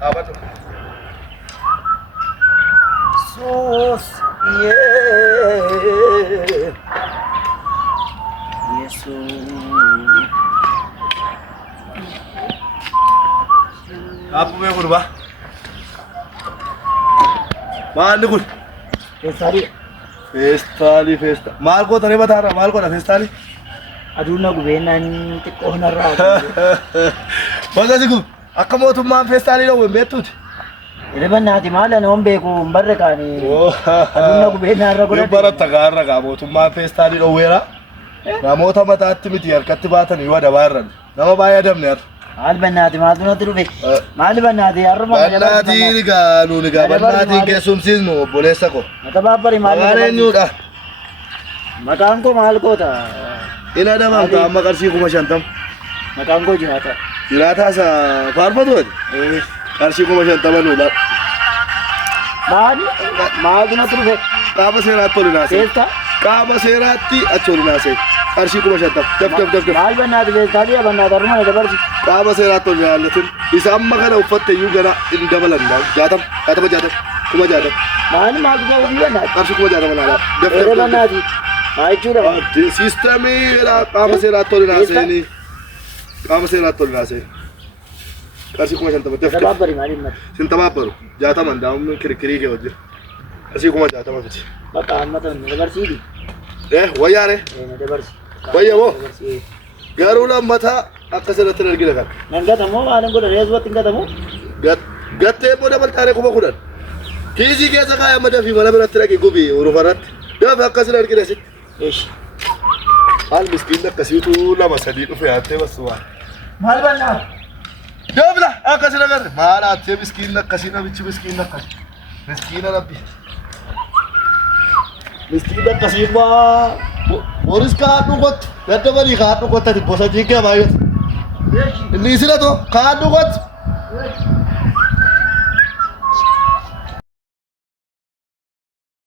Abadu. Sus, yeah. Yesus. Apa yang berubah? Mana kun? Festali. Maal ko tare batara, maal ko na festali. Aduna gubenan tikko honarra. Bagaimana sih ku? Akka mootummaan festaalii dhawwe beektuuti. Ilmannaati maala noon beeku barre kaani. Aduna gubenan irra godhate. Baratta gaarra gaa mootummaan festaalii dhawweera. Namoota mataatti miti harkatti baatan yoo dabaarran. Nama baay'ee adamne har'a. Maal bannaati maaltu natti dhufe? Maal bannaati har'uma Bannaati gaa nuuni gaa bannaati keessumsiisnu obboleessa ko. Mata baabbari maal? Maqaan eenyudha? Maqaan koo maal koota? Ila dabamta amma qarshii 50. Maqaan koo jiraata. Jiraata isa faarfatu ati? Qarshii 50 nuudha. Maaltu natti dhufe? Qaama seeraatti oli naasee. Seesta? Qaama seeraatti achi oli naasee. Qarshii 50. Daf. Maal bannaati beektaati bannaati har'uma dabarsi. Qaama seeraatti oli jaallatin. Isa amma kana uffatte iyyuu gana hin dabalan. 60. Maaltu ta'uu bannaati? Qarshii 60 naadha. Daf. Bannaati. Maa jechuudha? Siistemii qaama seeraatti oli naasee. Qaama seeraatti oli naasee. Qarshii 50. Daf. Baabbari maaliif mati? Sin tabaabbaru. 60 daa'imni kirkirii kee wajjin. Qarshii 60 fiti. Bakka amma ta'u dabarsiiti. Wayyaare. Dabarsi. Wayya moo? Garuu lammataa akkasirratti argina kan. Nan gatamoo maalin godha reessuutti hin gatamoo? Gattee immoo dabaltaaree 10,000. Kiisii keessa kaayee amma dafii mana biratti dhaqee gubii urufarratti. Dafi akkasirra argina sitti. Eesh. Haal miskiin akkasiitu 2-3 dhufe yaattee basuwaa. Maal bannaa? Dabla akkasirra garre. Maal aattee miskiin akkasii namichi miskiin akkasii. Miskiina rabbi. Miskiin akkasii waa Boris kaadhu kottu. Gadda banii kaadhu kottati bosa jiigaa baay'atu. Inni isina too kaadhu kottu.